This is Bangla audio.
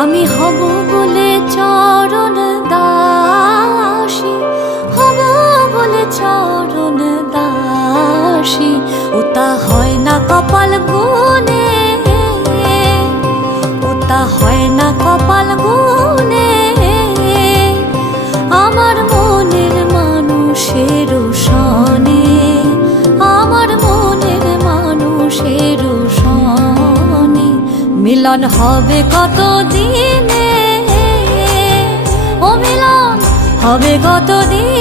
আমি হব বলে চরণ দাসী, হব বলে চরণ দাসী। ওটা হয় না কপাল গুনে, ওটা হয় না কপাল গুনে। আমার মনের মানুষের সনে, আমার মনের মানুষের সনে মিলন হবে কত দিনে, ও মিলন হবে কত দিনে।